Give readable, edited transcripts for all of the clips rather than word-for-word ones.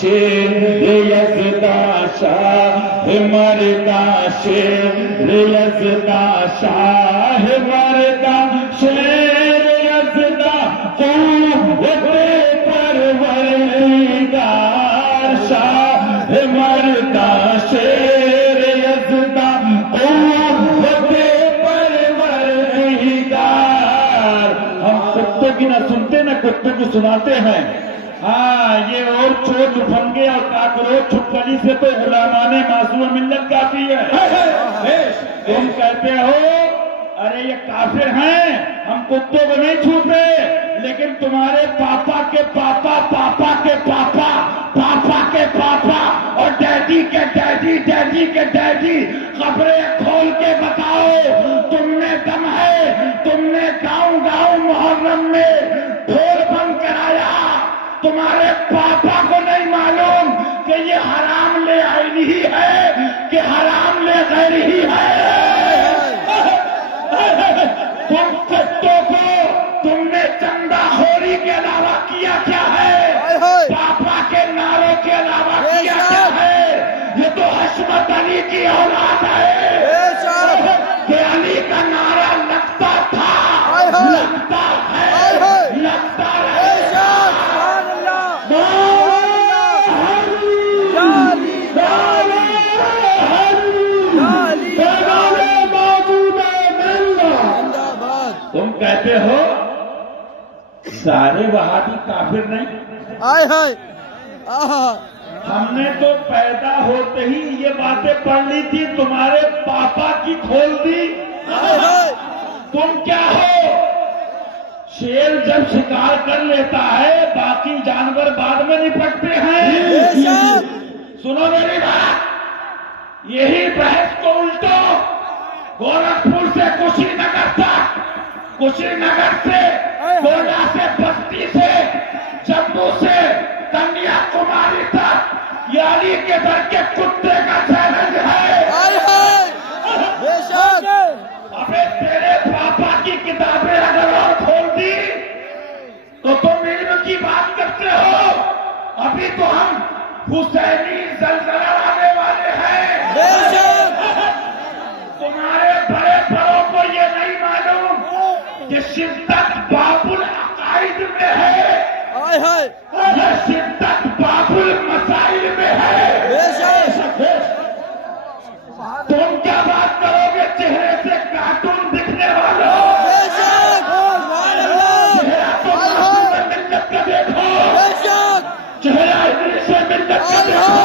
شیر یزدا شاہ مردہ شیر یزدا شاہ مردہ شیر یزدا قوت پروردگار شاہ مردہ شیر یزدا قوت پروردگار. ہم کتے کی نہ سنتے نہ کتے کو سناتے ہیں. ہاں یہ اور چور لفنگے اور کاکروچ چھپکلی سے تو غلامان معصوم ملت کافی ہے. تم کہتے ہو ارے یہ کافر ہیں ہم کتوں کو نہیں چھوتے، لیکن تمہارے پاپا کے پاپا پاپا کے پاپا پاپا کے پاپا اور ڈیڈی کے ڈیڈی ڈیڈی کے ڈیڈی خبریں کھول کے بتاؤ تم میں دم ہے. تم نے گاؤں گاؤں محرم میں ڈھول بند کرایا. تمہارے پاپا کو نہیں معلوم کہ یہ حرام لے عینی ہی ہے کہ حرام لے غیر ہی ہے. تم کتوں کو تم نے چندہ خوری کے علاوہ کیا کیا ہے؟ پاپا کے نعروں کے علاوہ کیا کیا ہے؟ یہ تو حشمت علی کی اولاد ہے کہ علی کا نعرہ لگتا تھا، لگتا ہے، لگتا رہے. تم کہتے ہو سارے وہابی کافر نہیں. ہم نے تو پیدا ہوتے ہی یہ باتیں پڑھ لی تھی، تمہارے پاپا کی کھول دی. تم کیا ہو؟ شیر جب شکار کر لیتا ہے باقی جانور بعد میں نپٹتے ہیں. سنو میری بات، یہی بحث کو الٹو گورکھپور سے کشی نگر تک، کشی نگر سے گوڈا سے بستی سے جموں سے کنیا کماری تک یہ علی کے در کے کتے کا چیلنج ہے. ابے تیرے پاپا کی کتابیں اگر اور کھول دی تو تم علم کی بات کرتے ہو. ابھی تو ہم حسینی زلزلہ آنے والے ہیں. تمہارے بڑے بڑوں کو یہ نہیں معلوم کہ شدت باب العقائد میں ہے، یہ شدت باب المسائل میں ہے. تم کیا بات کرو گے چہرے سے کارٹون دکھنے والوں؟ چہرہ تو معصوم ملت کا دیکھو، چہرہ ادریس ملت کا دیکھو،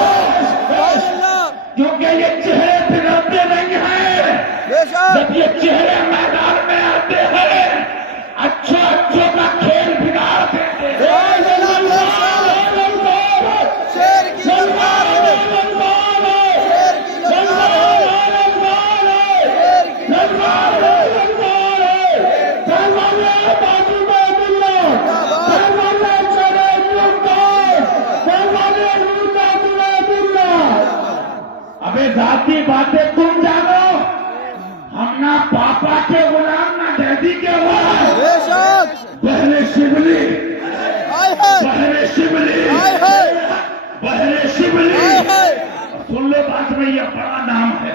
کیونکہ یہ چہرے بناتے نہیں ہیں. جب یہ چہرے میدان میں آتے ہیں اچھوں اچھوں کا کھیل بگاڑ دیتے ہیں. ابھی ذاتی باتیں تم جانو، ہم نہ پاپا کے غلام نہ ڈیڈی کے غلام. بہر شبلی، بہر شبلی، بہر شبلی. سن لو بات میں، یہ بڑا نام ہے.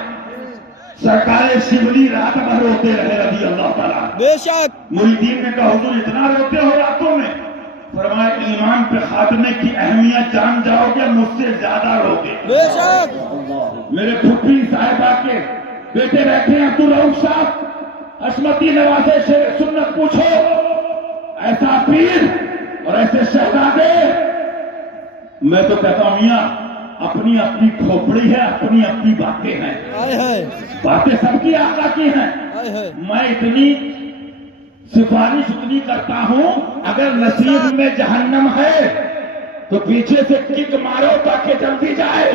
سرکار شبلی رات بھر روتے رہے رضی اللہ تعالیٰ. مریدین نے کہا حضور اتنا روتے ہو راتوں میں؟ فرمایا ایمان پہ خاتمے کی اہمیت جان جاؤ گے مجھ سے زیادہ روگے. میرے پھپھی صاحبہ کے بیٹے بیٹھے ہیں عبدالرؤف صاحب، عصمتی نوازے سے سنت پوچھو. ایسا پیر اور ایسے شہزادے. میں تو کہتا ہوں میاں اپنی اپنی کھوپڑی ہے، اپنی اپنی باتیں ہیں، باتیں سب کی آقا کی ہیں. میں اتنی سفارش اتنی کرتا ہوں اگر نصیب میں جہنم ہے تو پیچھے سے کک مارو تاکہ جلدی جائے.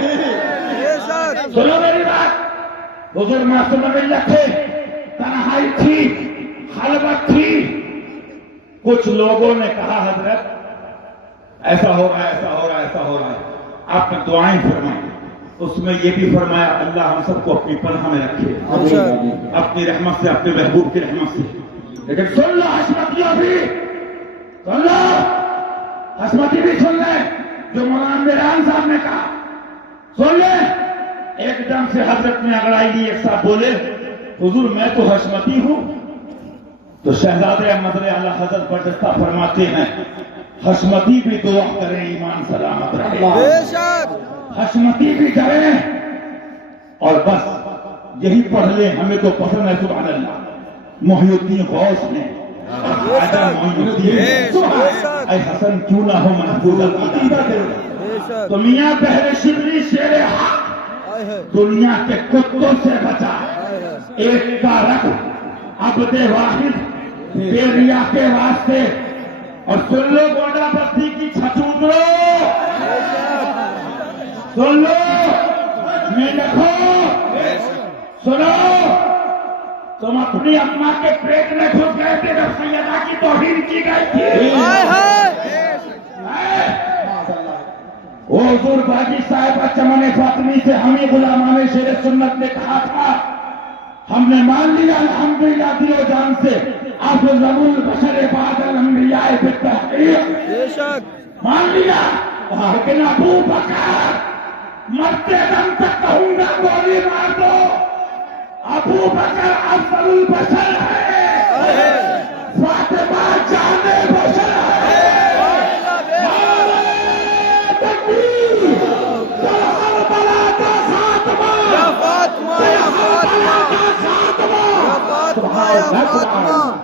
سنو میری بات، حضور معصوم ملت تھے، تنہائی تھی، خلوت تھی. کچھ لوگوں نے کہا حضرت ایسا ہو رہا ہے، ایسا ہو رہا ہے، ایسا ہو رہا ہے. آپ نے دعائیں فرمائیں، اس میں یہ بھی فرمایا اللہ ہم سب کو اپنی پناہ میں رکھے، اپنی رحمت سے، اپنے محبوب کی رحمت سے. لیکن سن لو حشمتیوں بھی، سن لو حشمتی بھی سن لیں. جو مولانا میران صاحب نے کہا سن لیں. ایک دم سے حضرت نے اگڑائی لی. ایک صاحب بولے حضور میں تو حشمتی ہوں. تو شہزادے احمد اعلیٰ حضرت برجستہ فرماتے ہیں حشمتی بھی دعا کریں ایمان سلامت رہے. حشمتی بھی کریں اور بس یہی پڑھ لیں. ہمیں تو پسند ہے سبحان اللہ. محی الدین غوث نے اے حسن کیوں نہ ہو محفوظ العقیدہ دے. تو میاں بحر شبلی شیر حق دنیا کے کتوں سے بچا. ایک کا رکھ عبد واحد بے ریا کے واسطے. اور سن لو گوڈا بستی کی چھچودرو سن لو میں دیکھو سنو. تم اپنی اماں کے پیٹ میں گھس گئے تھے جب سیدہ کی توہین کی گئی تھی. وہ حضور باجی صاحبہ چمن فاطمی سے ہمیں غلامان شیر سنت نے کہا تھا ہم نے مان لیا الحمدللہ دل و جان سے افضل البشر بعد الانبیاء بالتحقیق. مان لیا. لیکن ابو بکر مرتے دم تک کہوں گا گولی مار دو. ابو بکر افضل البشر ہے. فاطمہ جان بشر ہے.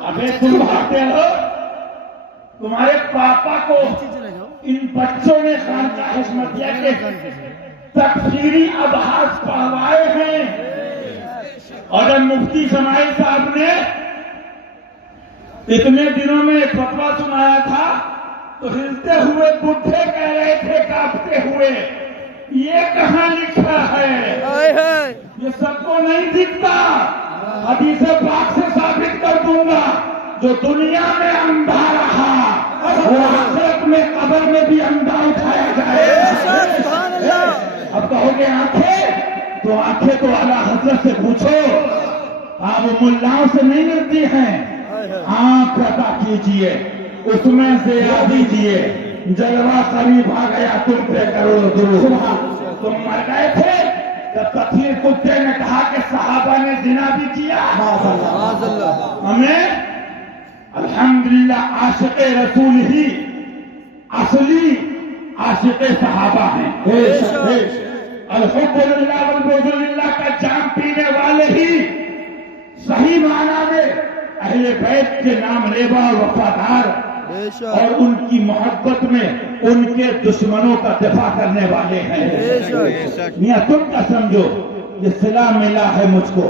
ابھی تم بھاگتے ہو. تمہارے پاپا کو ان بچوں نے خانقاہ حشمتیہ کے تفسیری ابحاث پڑھوائے ہیں. اور جب مفتی اسماعیل صاحب نے اتنے دنوں میں ایک فتویٰ سنایا تھا تو ہلتے ہوئے بڈھے کہہ رہے تھے کانپتے ہوئے یہ کہاں لکھا ہے. یہ سب کو نہیں دکھتا. حدیث پاک سے ثابت کر دوں گا جو دنیا میں اندھا رہا وہ آخرت میں قبر میں بھی اندھا اٹھایا جائے. اب کہو گے آنکھیں تو آنکھیں تو اعلیٰ حضرت سے پوچھو. آپ ملاؤں سے نہیں ملتی ہیں. آنکھ عطا کیجئے اس میں سے آ دیجئے. جلوہ قریب آ گیا تم پہ کرو درود. تم مر گئے تھے جب تطہیر کتے نے کہا کہ صحابہ نے زنا بھی کیا. ہمیں الحمدللہ عاشق رسول ہی اصلی عاشق صحابہ ہیں. الحب للہ والبغض للہ کا جام پینے والے ہی صحیح معنی میں اہل بیت کے نام لیوا اور وفادار اور ان کی محبت میں ان کے دشمنوں کا دفاع کرنے والے ہیں. میاں تم کا سمجھو یہ صلہ ملا ہے مجھ کو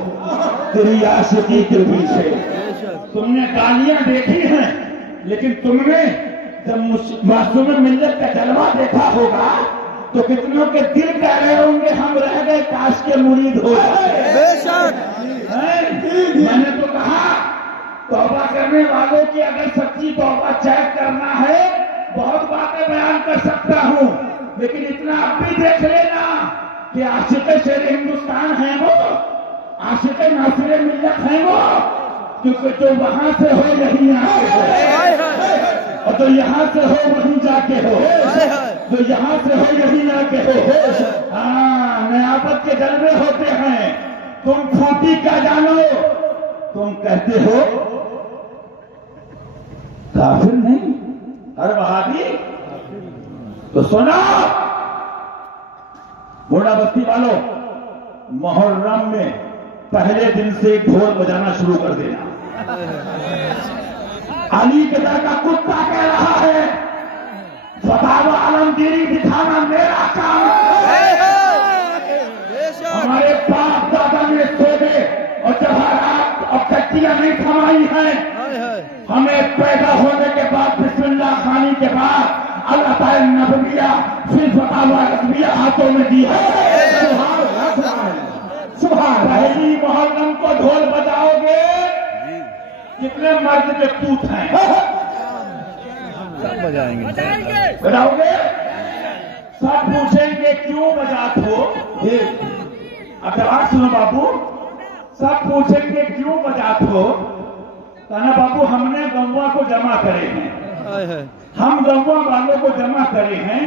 تیری عاشقی کے پیچھے. تم نے گالیاں دیکھی ہیں لیکن تم نے جب معصوم ملت کا جلوہ دیکھا ہوگا تو کتنوں کے دل کہہ رہے ہوں گے ہم رہ گئے کاش کے مرید ہو جائے. میں نے تو کہا توبہ کرنے والوں کی اگر سچی توبہ چیک کرنا ہے بہت باتیں بیان کر سکتا ہوں لیکن اتنا اب بھی دیکھ لینا کہ عاشق شیر ہندوستان ہیں وہ عاشق ناصر ملت ہیں وہ کیونکہ جو وہاں سے ہو یہی یہاں سے ہو اور جو یہاں سے ہو وہیں جا کے ہو جو یہاں سے ہو یہی جا کے ہو. ہاں نیابت کے جلوے ہوتے ہیں. تم کھوٹی کا جانو. تم کہتے ہو کافر نہیں ہر وہابی تو سنا گوڑا بستی والوں محرم میں پہلے دن سے ڈھول بجانا شروع کر دینا. علی کے در کا کتا کہہ رہا ہے فتح و عالمگیری دکھانا میرا کام ہے. ہمارے باپ دادا نے سونے اور جواہرات اور کچیاں نہیں کھوائی ہیں. ہمیں پیدا ہونے کے بعد بسم اللہ خانی کے بعد اللہ تعالی نبویہ پھر فتح و رضویہ ہاتھوں میں دی ہے. سبحان پہلی محرم کو ڈھول بجاؤ گے کتنے مرد کے پوت ہیں سب بجائیں گے بجاؤ گے. سب پوچھیں گے کیوں بجات ہو. اب بات سنو بابو. سب پوچھیں گے کیوں بجات ہو. کہنا بابو ہم نے گنوا کو جمع کرے ہیں. ہم گنوا والوں کو جمع کرے ہیں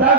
10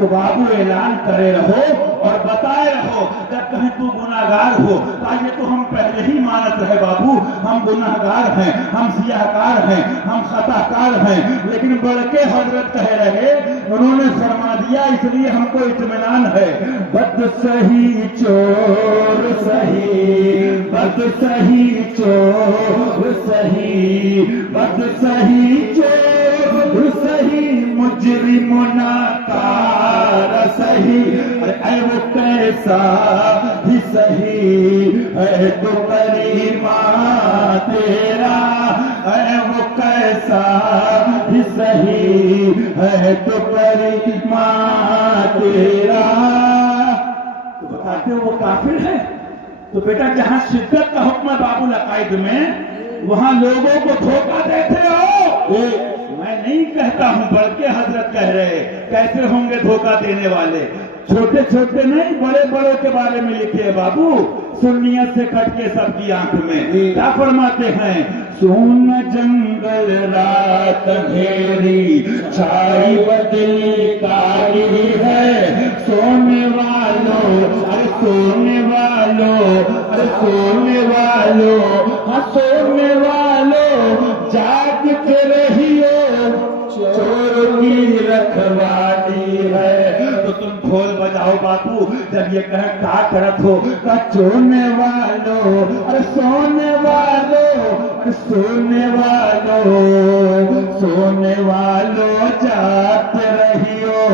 تو بابو اعلان کرے رہو اور بتائے رہو، جب کہیں تو گناہگار ہو یہ تو ہم پہلے ہی مانت رہے بابو، ہم گناہگار ہیں، ہم سیاہکار ہیں، ہم خطا کار ہیں، لیکن بڑھ کے حضرت کہہ رہے، انہوں نے فرما دیا اس لیے ہم کو اطمینان ہے، بد سہی چور سہی، بد سہی چور سہی، بد سہی چور سہی، مجرم ناکار سہی، اے وہ کیسا بھی سہی ہے تو کریمہ تیرا، اے وہ کیسا بھی سہی ہے تو کریمہ تیرا۔ تو بتاتے ہو وہ کافر ہے؟ تو بیٹا جہاں شدت کا حکم ہے باب العقائد میں، وہاں لوگوں کو دھوکہ دیتے ہو۔ میں نہیں کہتا ہوں بلکہ حضرت کہہ رہے، کیسے ہوں گے دھوکہ دینے والے؟ چھوٹے چھوٹے نہیں، بڑے بڑوں کے بارے میں لکھے ہیں بابو، سنیت سے کٹ کے سب کی آنکھ میں کیا فرماتے ہیں؟ سون جنگل رات گھیری، چھائی بدلی کاری ہے، سونے والوں ارے سونے والوں، ارے سونے والوں، ہاں سونے والوں، جاگ کے رہیو، چور کی رکھوالی ہے۔ تو تم ڈھول بجاؤ بابو، جب یہ کہیں کیا کرت ہو، کہ چونے والوں ارے سونے والوں، سونے والوں، سونے والوں، جاگ رہیو،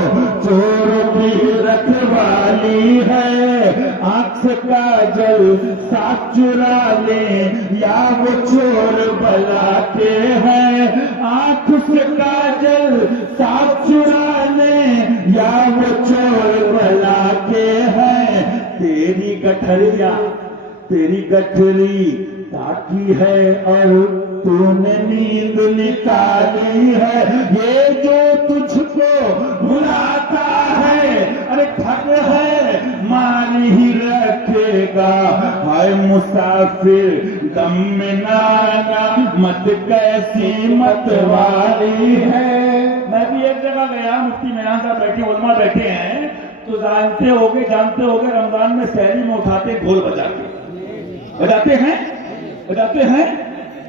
چور کی رکھوالی ہے، آنکھ سے کاجل ساتھ چرا لیں یا وہ چور بلا کے ہیں، آنکھ سے کاجل ساتھ چرا لیں یا وہ چور بلا کے ہیں، تیری گٹھڑیا تیری گٹھڑی کاٹی ہے اور تو نے نیند نکالی ہے، یہ جو تجھ کو بلاتا ہے ارے ٹھگ ہے، مان ہی رکھے گا، ہائے مسافر دم میں نانا مت کیسی مت والی ہے۔ میں بھی ایک جگہ گیا، مفتی میران صاحب بیٹھے، علماء بیٹھے ہیں، تو جانتے ہوگے رمضان میں سحری میں اٹھاتے ڈھول بجاتے ہیں،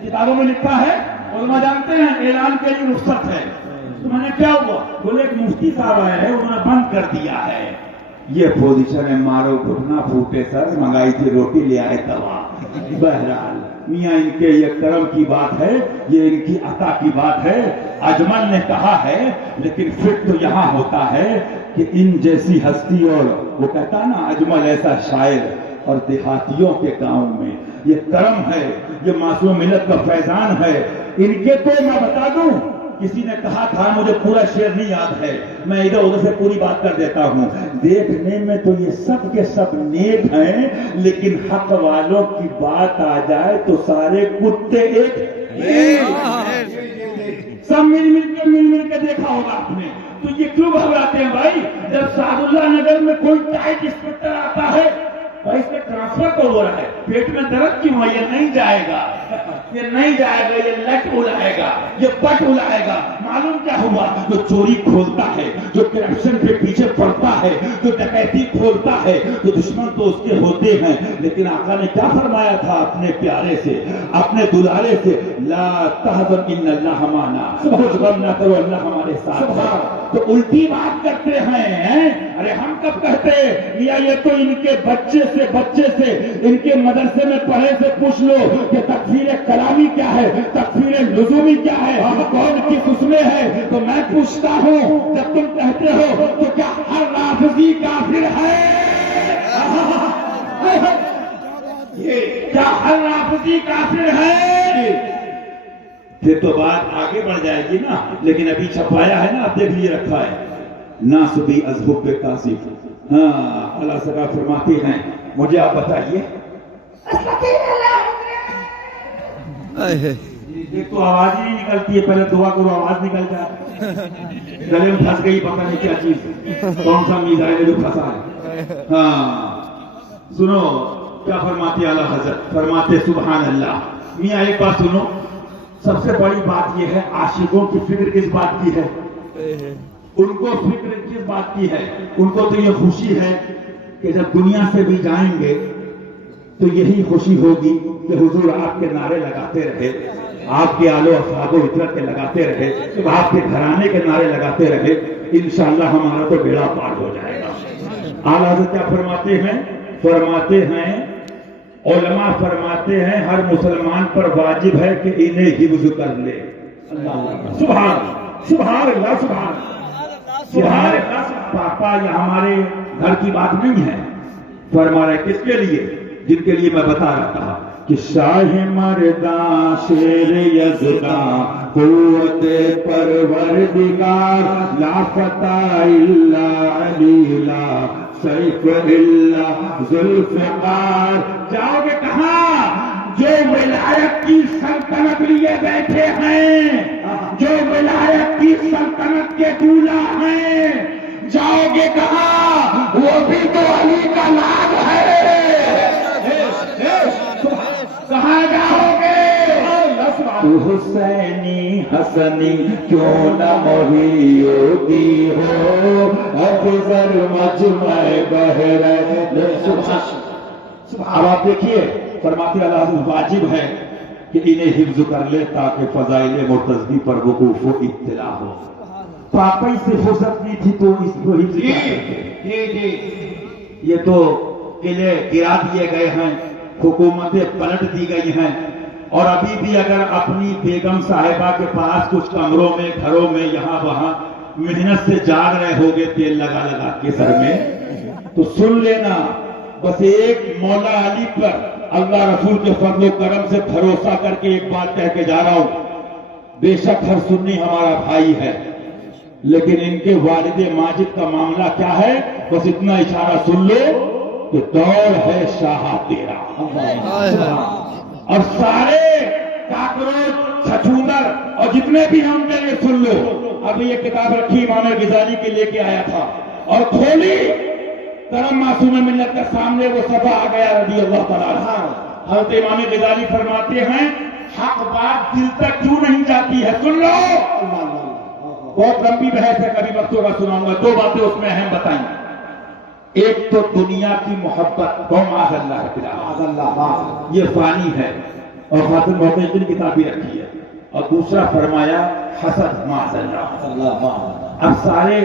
کتابوں میں لکھا ہے، علماء جانتے ہیں، اعلان کے لیے رخصت ہے۔ تو میں نے کیا ہوا؟ بولے ایک مفتی صاحب آئے ہیں، انہوں نے بند کر دیا ہے۔ یہ پوزیشن ہے، مارو گھٹنا پھوٹے سر، منگائی تھی روٹی لے آئے دوا۔ بہرحال میاں ان کے یہ کرم کی بات ہے، یہ ان کی عطا کی بات ہے، اجمل نے کہا ہے، لیکن پھر تو یہاں ہوتا ہے کہ ان جیسی ہستی، اور وہ کہتا نا اجمل ایسا شاعر، اور دیہاتیوں کے گاؤں میں یہ کرم ہے، یہ معصوم ملت کا فیضان ہے۔ ان کے تو میں بتا دوں، کسی نے کہا تھا، مجھے پورا شعر نہیں یاد ہے، میں ادھر ادھر سے پوری بات کر دیتا ہوں، دیکھنے میں تو یہ سب کے سب نیک ہیں، لیکن حق والوں کی بات آ جائے تو سارے کتے ایک، سب مل کے دیکھا ہوگا آپ نے۔ تو یہ کیوں گھبراتے ہیں بھائی؟ جب سعد اللہ نگر میں کوئی ٹائٹ انسپکٹر آتا ہے، بھائی اس کا ٹرانسفر تو ہو رہا ہے، پیٹ میں درد کیوں ہے؟ یہ نہیں جائے گا، یہ نہیں جائے گا، یہ لٹ اڑائے گا، یہ پٹ اڑائے گا۔ معلوم کیا ہوا؟ جو چوری کھولتا ہے، جو کرپشن کے پیچھے پڑتا ہے، جو ڈکیتی کھولتا ہے، تو دشمن تو اس کے ہوتے ہیں، لیکن آقا نے کیا فرمایا تھا اپنے پیارے سے، اپنے دلارے سے؟ لا تحزن ان اللہ معنا، کچھ غم نہ کرو، اللہ ہمارے ساتھ ہے۔ تو الٹی بات کرتے ہیں، ارے ہم کب کہتے میاں یہ تو ان کے بچے سے ان کے مدرسے میں پڑھے سے پوچھ لو کہ تکفیر کلامی کیا ہے، تکفیر لزومی کیا ہے، کون کس اس میں ہے؟ تو میں پوچھتا ہوں، جب تم کہتے ہو تو کیا ہر رافضی کافر ہے؟ کیا ہر رافضی کافر ہے؟ پھر تو بات آگے بڑھ جائے گی نا، لیکن ابھی چھپایا ہے نا، آپ دیکھ لیے رکھا ہے، ناصبی از حب کاسف۔ ہاں اللہ سبا فرماتے ہیں، مجھے آپ بتائیے، ایک تو آواز ہی نہیں نکلتی ہے، پہلے دعا کرو آواز نکل جائے، گلے میں پھنس گئی، پتہ نہیں کیا چیز، کون سا میزائل جو پھنسا ہے۔ ہاں سنو کیا فرماتے اعلیٰ حضرت، فرماتے سبحان اللہ۔ میاں ایک بات سنو، سب سے بڑی بات یہ ہے، عاشقوں کی فکر کس بات کی ہے؟ ان کو فکر کس بات کی ہے؟ ان کو تو یہ خوشی ہے کہ جب دنیا سے بھی جائیں گے تو یہی خوشی ہوگی کہ حضور آپ کے نعرے لگاتے رہے، آپ کے آل و اصحاب و اطرت کے لگاتے رہے، آپ کے گھرانے کے نعرے لگاتے رہے، انشاءاللہ ہمارا تو بیڑا پار ہو جائے گا۔ اعلیٰ حضرت کیا فرماتے ہیں؟ فرماتے ہیں علماء فرماتے ہیں ہر مسلمان پر واجب ہے کہ انہیں حفظ کر لے۔ سبحان سبحان اللہ سبحان سبحان اللہ۔ پاپا یہ ہمارے گھر کی بات نہیں ہے، فرما رہے کس کے لیے؟ جن کے لیے میں بتا رہا تھا کہ شاہ مرداں شیر یزداں قوت پروردگار لا فتح الا علی لا سیف الا ذوالفقار۔ جاؤ گے کہاں؟ جو ولایت کی سلطنت لیے بیٹھے ہیں، جو ولایت کی سلطنت کے دولہ ہیں، جاؤ گے کہاں؟ وہ بھی تو علی کا نام ہے۔ کہاں جاؤ گے؟ تو حسینی حسنی کیوں نہ محیودی ہو، افضل مجمع بحر۔ اب آپ دیکھیے فرماتے اللہ واجب ہے کہ انہیں حفظ کر لے تاکہ فضائل مرتضی پر وقوف و اطلاع ہو۔ پاپا سے فرصت نہیں تھی تو اس کو حفظ کرتے۔ یہ تو قلعے گرا دیے گئے ہیں، حکومتیں پلٹ دی گئی ہیں، اور ابھی بھی اگر اپنی بیگم صاحبہ کے پاس کچھ کمروں میں گھروں میں یہاں وہاں محنت سے جاگ رہے ہوگے تیل لگا لگا کے سر میں، تو سن لینا بس ایک مولا علی پر اللہ رسول کے فضل و کرم سے بھروسہ کر کے ایک بات کہہ کے جا رہا ہوں، بے شک ہر سنی ہمارا بھائی ہے، لیکن ان کے والد ماجد کا معاملہ کیا ہے؟ بس اتنا اشارہ سن لو کہ دور ہے شاہ تیرا، اور سارے کاکروچ چھچھوندر اور جتنے بھی ہم نے سن لو۔ ابھی یہ کتاب رکھی امام غزالی کے لے کے آیا تھا اور کھولی، کرم معصوم ملت کے سامنے وہ صفحہ آ گیا رضی اللہ تعالیٰ عنہ۔ حضرت امام غزالی فرماتے ہیں حق بات دل تک کیوں نہیں جاتی ہے؟ سن لو، بہت لمبی بحث ہے، کبھی وقت ہوگا سناؤں گا، دو باتیں اس میں اہم بتائیں۔ ایک تو دنیا کی محبت، معاذ اللہ یہ فانی ہے، اور خاتم محققین کی کتاب بھی رکھی ہے، اور دوسرا فرمایا حسد، معاذ اللہ۔ اب سارے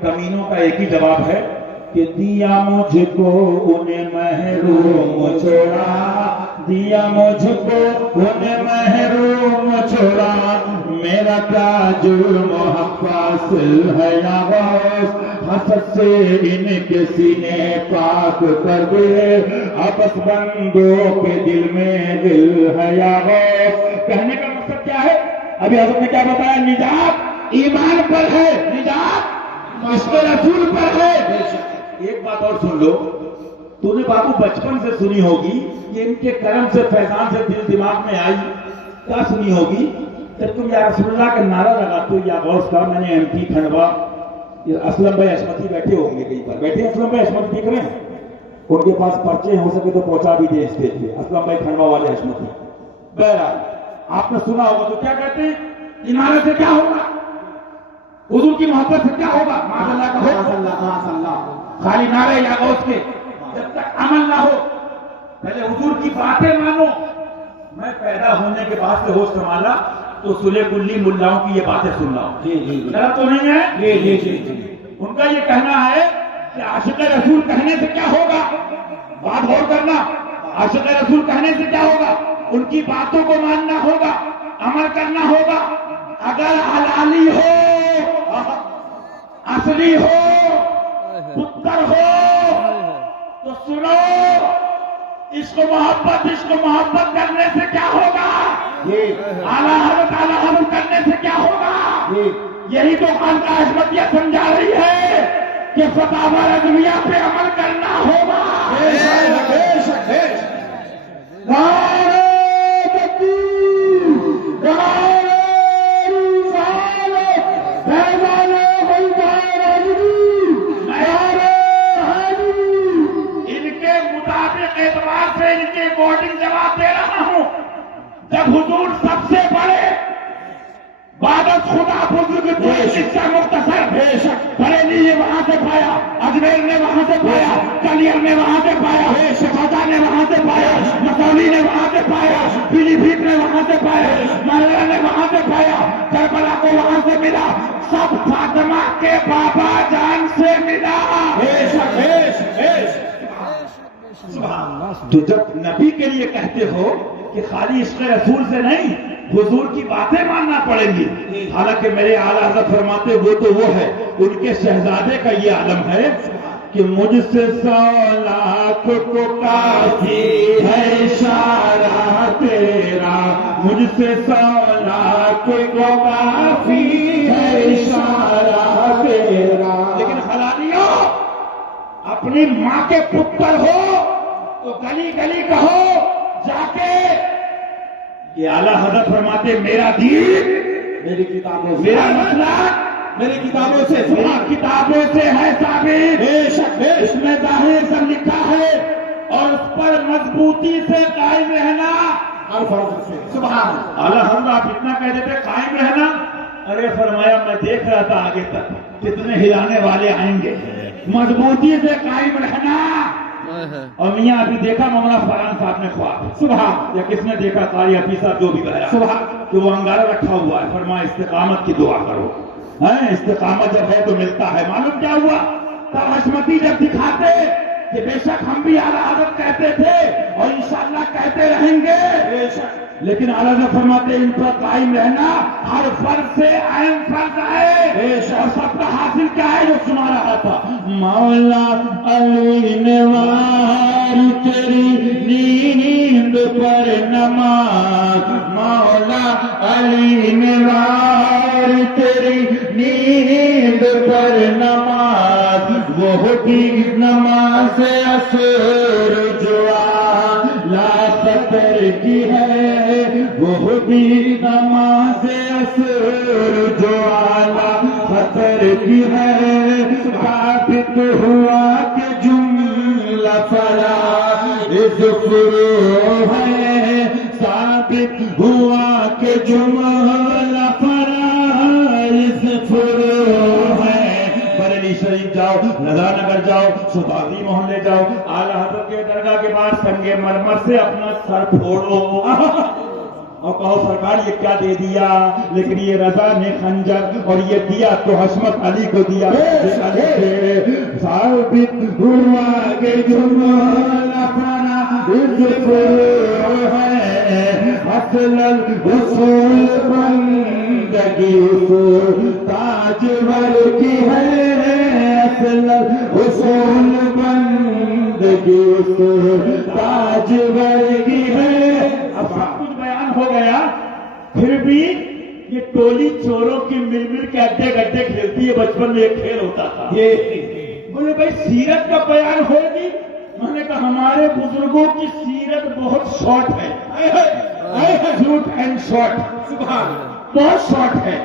کمینوں کا ایک ہی جواب ہے کہ دیا مجھ کو انہیں محروم چھوڑا، دیا مجھ کو انہیں محروم چھوڑا، میرا کیا جرم حق فاصل ہے یا غوث، حسد سے ان کے سینے پاک کر دے، آپس بندوں کے دل میں دل ہے یا غوث۔ کہنے کا مقصد کیا ہے؟ ابھی حضرت نے کیا بتایا؟ نجات ایمان پر ہے، نجات اس کے رسول پر ہے۔ ایک بات اور سن لو، تو نے بابو بچپن سے سنی ہوگی، یہ ان کے کرم سے فیضان سے دل دماغ میں آئی، کیا سنی ہوگی؟ جب تم یا رسول اللہ کا نعرہ لگاتے ہو یا غوث کا، میں نے ایم پی کھنڈوا، اسلم بھائی عصمتی بیٹھے ہوں گے کہیں پر، بیٹھے اسلم بھائی عصمتی دیکھ رہے ہیں، ان کے پاس پرچے ہو سکے تو پہنچا بھی دیں اسٹیج پہ، اسلم بھائی کھنڈوا والے عصمتی۔ بہرحال آپ نے سنا ہوگا، تو کیا کہتے ہیں؟ نعرے سے کیا ہوگا؟ حضور کی محبت سے کیا ہوگا؟ معاذ اللہ کا ہو، خالی نعرے یا غوث کے، جب تک عمل نہ ہو، پہلے حضور کی باتیں مانو۔ میں پیدا ہونے کے بعد سے ہوش سنبھالا تو سلے کلی ملاؤں کی یہ باتیں سن رہا ہوں، غلط تو نہیں ہے؟ ان کا یہ کہنا ہے کہ عاشق رسول کہنے سے کیا ہوگا؟ بات غور کرنا، عاشق رسول کہنے سے کیا ہوگا؟ ان کی باتوں کو ماننا ہوگا، عمل کرنا ہوگا۔ اگر حلالی ہو، اصلی ہو، پتر ہو تو سنو، عشق و محبت کرنے سے کیا ہوگا؟ اعلیٰ حضرت کرنے سے کیا ہوگا؟ یہی تو خانقاہ احمدیہ سمجھا رہی ہے کہ فتاوی رضویہ پہ عمل کرنا ہوگا۔ ان کے بورڈنگ جواب دے رہا ہوں، جب حضور سب سے بڑے بعد خدا بزرگ سے مختصر وہاں سے پایا, اجمیر نے وہاں سے پایا, کلیر نے وہاں سے پایا, شہزادہ نے وہاں سے پایا, مسولی نے وہاں سے پایا, پیلی بھیت نے وہاں سے پایا, مرلا نے وہاں سے پایا, کربلا کو وہاں سے ملا, سب فاطمہ کے بابا جان سے ملا. تو جب نبی کے لیے کہتے ہو کہ خالی عشق رسول سے نہیں, حضور کی باتیں ماننا پڑیں گی. حالانکہ میرے اعلیٰ حضرت فرماتے وہ تو وہ ہے, ان کے شہزادے کا یہ عالم ہے کہ مجھ سے 100 لاکھ کو کافی ہے اشارہ تیرا, مجھ سے 100 لاکھ کو کافی ہے اشارہ تیرا. لیکن حلالیوں, اپنی ماں کے پتر ہو تو گلی گلی کہو جا کے کہ اعلیٰ حضرت فرماتے میرا دین میری کتابوں سے, میرا مسلک میری کتابوں سے, کتابوں سے ہے ثابت, بے شک اس میں ظاہر سب لکھا ہے, اور اس پر مضبوطی سے قائم رہنا. سبحان اعلیٰ حضرت آپ اتنا کہہ دیتے قائم رہنا, ارے فرمایا میں دیکھ رہا تھا آگے تک کتنے ہلانے والے آئیں گے. مضبوطی سے قائم رہنا. اور میاں ابھی دیکھا مولانا فرحان صاحب نے خواب, سبحان, یا کس نے دیکھا, قاری حفیظ صاحب جو بھی کہہ رہا, سبحان, کہ وہ انگارہ رکھا ہوا ہے, فرمایا استقامت کی دعا کرو. استقامت جب ہے تو ملتا ہے. معلوم کیا ہوا, تب حشمتی جب دکھاتے کہ بے شک ہم بھی اعلیٰ حضرت کہتے تھے اور انشاءاللہ کہتے رہیں گے, لیکن اعلیٰ حضرت فرماتے ان پر قائم رہنا ہر فرض سے اہم فرض ہے. اور سب کا حاصل کیا ہے جو سنا رہا تھا, مولا علی نوار تیری نیند پر نماز, مولا علی نوار تیری نیند پر نماز, وہ بھی نماز عصر جو لا سطر کی ہے, وہ بھی نماز عصر جو اعلیٰ خطر کی ہے. ثابت ہوا کہ جملہ فرائض فرو ہے, ثابت ہوا کہ جملہ فرائض فرو ہے. بریلی شریف جاؤ, رضا نگر جاؤ, سبادی محلے جاؤ, اعلیٰ حضرت کے درگاہ کے بعد سنگ مرمر سے اپنا سر پھوڑو اور کہو سرکار یہ کیا دے دیا, لیکن یہ رضا نے خنجر اور یہ دیا تو حشمت علی کو دیا. ثابت ہوا کہ جملہ فرائض فرو ہے, اصل الاصول بندگی اصول تاجور کی ہے, اصل اصول بندگی اصول تاجور کی ہے. اب سب کچھ بیان ہو گیا, پھر بھی یہ ٹولی چوروں کی مل مل کے اڈے گڈے کھیلتی ہے. بچپن میں ایک کھیل ہوتا تھا, یہ بولے بھائی سیرت کا بیان ہوگی. میں نے کہا ہمارے بزرگوں کی سیرت بہت شارٹ ہے, شارٹ اینڈ شارٹ, بہت شارٹ ہے.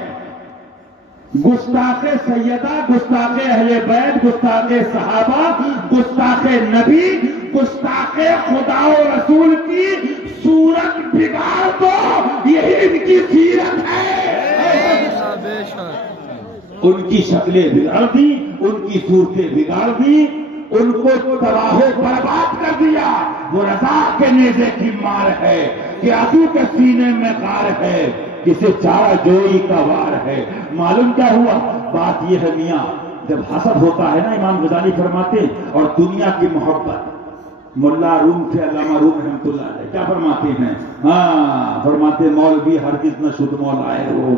گستاخ سیدہ, گستاخ اہل بیت, گستاخ صحابہ, گستاخ نبی, گستاخ خدا و رسول کی صورت بگاڑ دو, یہی ان کی سیرت ہے. ان کی شکلیں بگاڑ دی, ان کی صورتیں بگاڑ دی, ان کو تباہ و برباد کر دیا. وہ رضا کے نیزے کی مار ہے کہ عدو کے سینے میں غار ہے, کسے چارہ جوئی کا وار ہے. معلوم کیا ہوا, بات یہ ہے میاں, جب حسد ہوتا ہے نا, امام غزالی فرماتے اور دنیا کی محبت, ملا روم تھے علامہ روم رحمۃ اللہ علیہ, کیا فرماتے ہیں, ہاں فرماتے مولوی ہرگز نہ شد مول آئے ہو,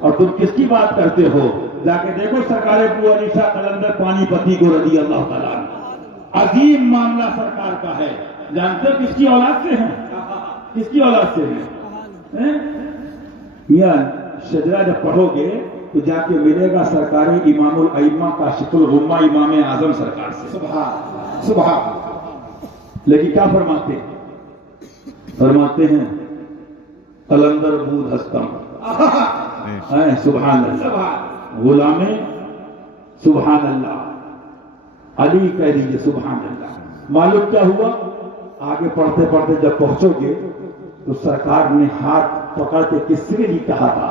اور تم کس کی بات کرتے ہو, جا کے دیکھو سرکار ابو علی شاہ قلندر پانی پتی کو رضی اللہ تعالیٰ عنہ. عظیم معاملہ سرکار کا ہے. جانتے ہو کس کی اولاد سے ہیں, کس کی اولاد سے ہیں میاں؟ شجرہ جب پڑھو گے تو جا کے ملے گا سرکاری امام الائمہ کاشف الغمہ امام اعظم سرکار سے. سبحان سبحان. لیکن کیا فرماتے, فرماتے ہیں قلندر بود ہستم, سبحان اللہ, غلام سبحان اللہ, علی کہہ دیجیے سبحان اللہ. معلوم کیا ہوا, آگے پڑھتے پڑھتے جب پہنچو گے تو سرکار نے ہاتھ پکڑ کے کس سے نہیں کہا تھا,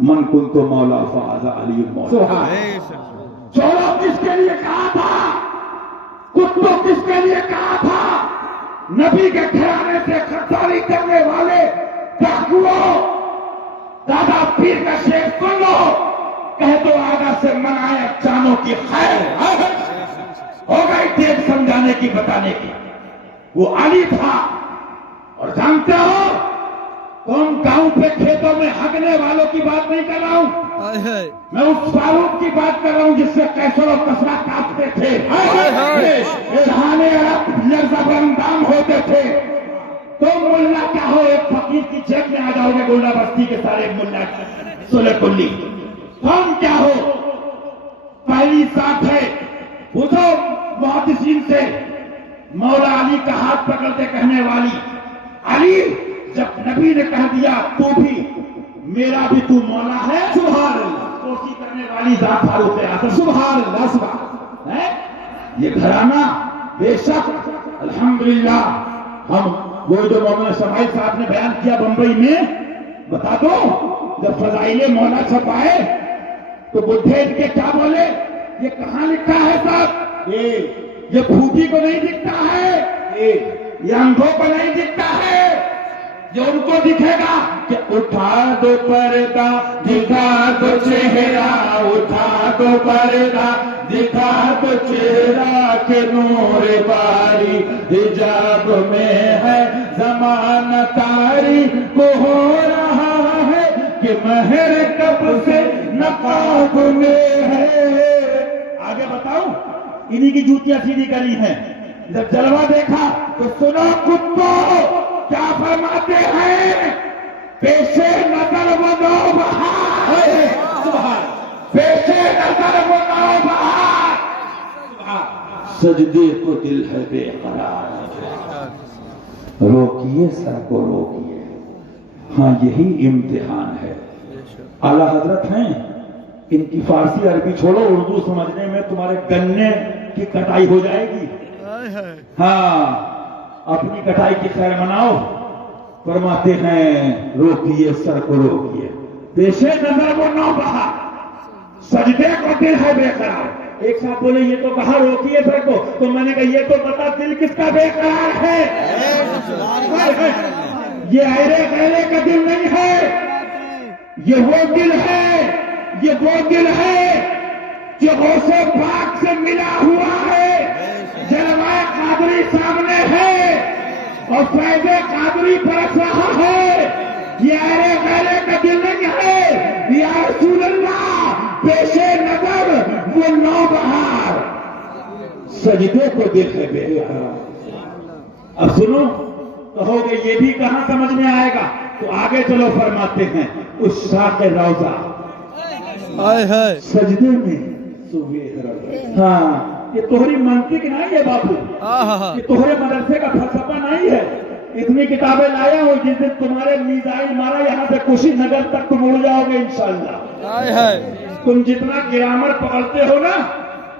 من کن تو مولا فاز علی مولا. چوروں کس کے لیے نبی کے گھرانے سے غداری کرنے والے ڈاکوؤں، دادا پیر کا شعر سن لو، کہہ دو آگا سے منائے جانوں کی خیر، ہوگا ہی ٹیک سمجھانے کی بتانے کی۔ وہ علی تھا، اور جانتے ہو کون گاؤں پہ کھیتوں میں ہگنے والوں کی بات نہیں کر رہا ہوں، میں اس فاروق کی بات کر رہا ہوں جس سے قیصر و کسریٰ کاپتے تھے، جہان عرب لرزہ برندام ہوتے تھے۔ تم ملا کیا ہو، ایک فقیر کی جیب میں آ جاؤ گے گولڈا بستی کے سارے ملا سولے کلی، تم کیا ہو؟ پہلی ساتھ ہے پوچھو محدثین سے، مولا علی کا ہاتھ پکڑتے کہنے والی، علی جب نبی نے کہہ دیا تو بھی میرا بھی تو مولا ہے، سبحان اللہ، کوشش کرنے والی ذات فاروق اعظم، سبحان اللہ، سبحان ہے یہ گھرانہ۔ بے شک الحمدللہ ہم وہ جو مولانا شمائل صاحب نے بیان کیا بمبئی میں، بتا دو جب فضائل مولا چھپائے تو بدھے ان کے کیا بولے، یہ کہاں لکھا ہے صاحب، یہ پھوٹی کو نہیں دکھتا ہے، یہ انگوں کو نہیں دکھتا ہے، جو ان کو دکھے گا کہ اٹھا دو پردہ دکھا دو چہرہ، اٹھا دو پردہ دکھا دو چہرہ، کہ نور باری حجاب میں ہے زمانہ تاری کو ہو رہا ہے، کہ مہر کب سے نقاب میں ہے۔ آگے بتاؤں، انہی کی جوتیاں سیدھی کری ہیں۔ جب جلوہ دیکھا تو سنو کتوں کیا فرماتے ہیں، پیش نظر وہ نوبہار، پیش نظر وہ نوبہار، سجدے کو دل ہے بے قرار، روکیے سر کو روکیے، ہاں یہی امتحان ہے۔ اعلیٰ حضرت ہیں، ان کی فارسی عربی چھوڑو، اردو سمجھنے میں تمہارے گنے کی کٹائی ہو جائے گی، ہاں اپنی کٹائی کی خیر مناؤ۔ فرماتے ہیں روکیے سر کو روکیے، پیش نظر وہ نوبہار، سجدے کو دل ہے بے قرار۔ ایک صاحب بولے یہ تو کہا روکیے سر کو، تو میں نے کہا یہ تو پتا دل کس کا بے قرار ہے، یہ ایرے غیرے کا دل نہیں ہے، یہ وہ دل ہے، یہ وہ دل ہے جو غوث پاک سے ملا ہوا ہے، جلوہ قادری سامنے ہے اور فیض قادری برس رہا ہے، یہ ایرے غیرے کا دل نہیں ہے۔ یا رسول اللہ پیش نظر وہ نوبہار، سجدے کو دل ہے بے قرار۔ اب سنو، کہو گے یہ بھی کہاں سمجھ میں آئے گا، تو آگے چلو، فرماتے ہیں اس شاق روضہ سجدے میں ہاں یہ توہری منطق نہیں ہے بابو، یہ توہرے مدرسے کا فلسفہ نہیں ہے۔ اتنی کتابیں لایا ہو، جس دن تمہارے میزائل مارا یہاں سے کشی نگر تک تم اڑ جاؤ گے انشاءاللہ۔ تم جتنا گرامر پکڑتے ہو نا،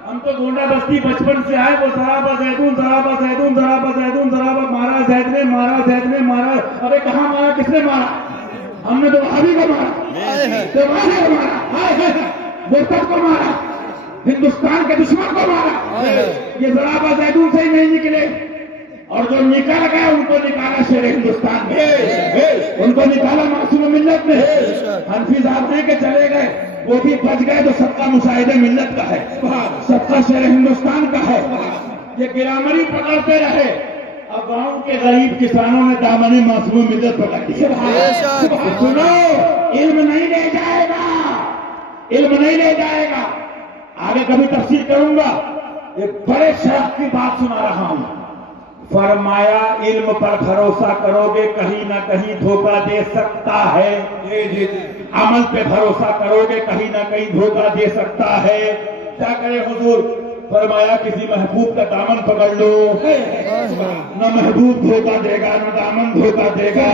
ہم تو گونڈا بستی بچپن سے آئے، وہ ذرابا زیدون ذرابا زیدون ذرابا زیدون ذرابا، مارا زید نے مارا زید نے مارا، ارے کہاں مارا، کس نے مارا؟ ہم نے تو وہابی کو مارا، دیوانے کو مارا، مرتد کو مارا، ہندوستان کے دشمن کو مارا، یہ ذرابا زیدون سے ہی نہیں نکلے، اور جو نکل گئے ان کو نکالا شیر ہندوستان میں، ان کو نکالا معصوم ملت میں۔ حنفی صاحب ہیں کہ چلے گئے، وہ بھی بچ گئے تو صدقہ مشاہدے ملت کا ہے، صدقہ شیر ہندوستان کا ہے۔ یہ گرامری پکڑتے رہے، اب گاؤں کے غریب کسانوں نے دامن معصوم ملت پکڑ دی۔ سنو، علم نہیں لے جائے گا، علم نہیں لے جائے گا۔ آگے کبھی تفسیر کروں گا، ایک بڑے شیخ کی بات سنا رہا ہوں، فرمایا علم پر بھروسہ کرو گے کہیں نہ کہیں دھوکہ دے سکتا ہے، عمل پہ بھروسہ کرو گے کہیں نہ کہیں دھوکہ دے سکتا ہے۔ کیا کرے حضور؟ فرمایا کسی محبوب کا دامن پکڑ لو، نہ محبوب دھوکہ دے گا نہ دامن دھوکہ دے گا۔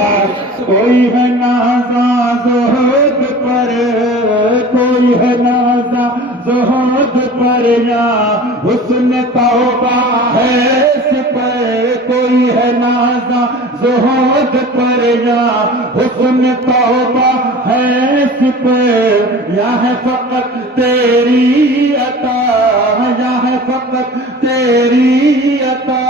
کوئی ہے نازاں زہد پر، کوئی ہے نازاں زہد پر، یا حسن توبہ ہے اس پر، کوئی ہے نازاں زہد پر، یا حسن توبہ ہے اس پر، یا ہے فقط تیری عطا، یا ہے فقط تیری عطا،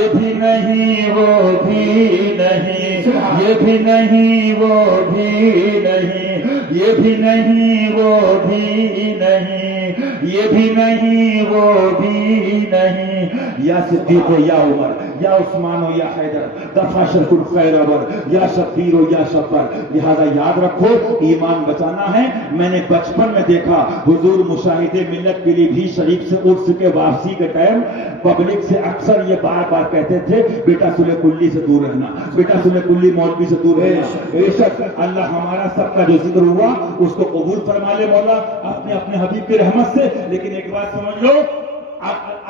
یہ بھی نہیں وہ بھی نہیں، یہ بھی نہیں وہ بھی نہیں، یہ بھی نہیں وہ بھی نہیں، یہ بھی نہیں وہ بھی نہیں، یا صدیق ہو یا عمر یا عثمان ہو یا حیدر، دفع شرف الخیر ابر یا شبیر ہو یا شبر. لہذا یاد رکھو ایمان بچانا ہے. میں نے بچپن میں دیکھا حضور مشاہد ملت کے لیے بھی شریف سے عرس کے واپسی کے ٹائم پبلک سے اکثر یہ بار بار کہتے تھے بیٹا صلح کلی سے دور رہنا، بیٹا صلح کلی مولوی سے دور رہنا. بے شک اللہ ہمارا سب کا جو ذکر ہوا اس کو قبول فرما لے مولا اپنے اپنے حبیب کی رحمت سے. لیکن ایک بات سمجھ لو،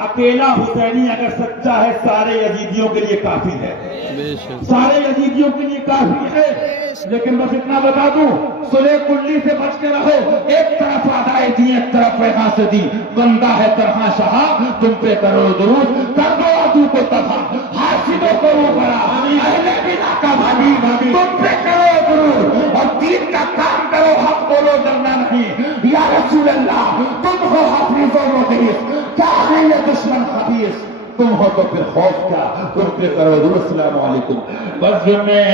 اکیلا حسینی اگر سچا ہے سارے یزیدیوں کے لیے کافی ہے، سارے یزیدیوں کے لیے کافی ہے. لیکن بس اتنا بتا دوں صلح کلی سے بچ کے رہو. ایک طرف آدائے دی ایک طرف یہاں سے دی، بندہ ہے طرح شہا تم پہ کرو درود، کر دو عدو کو تباہ حاسدوں کو وہ بڑا اہل بنا کا بھائی تم پہ کرو درود اور دین کا کام کرو، حق بولو ڈرنا نہیں. یا رسول اللہ تم ہو حافظ و مدیس، کیا ہے یہ دشمن خبیث، تم ہو تو پھر خوف کیا، تم پہ کرو درود. السلام علیکم. بس میں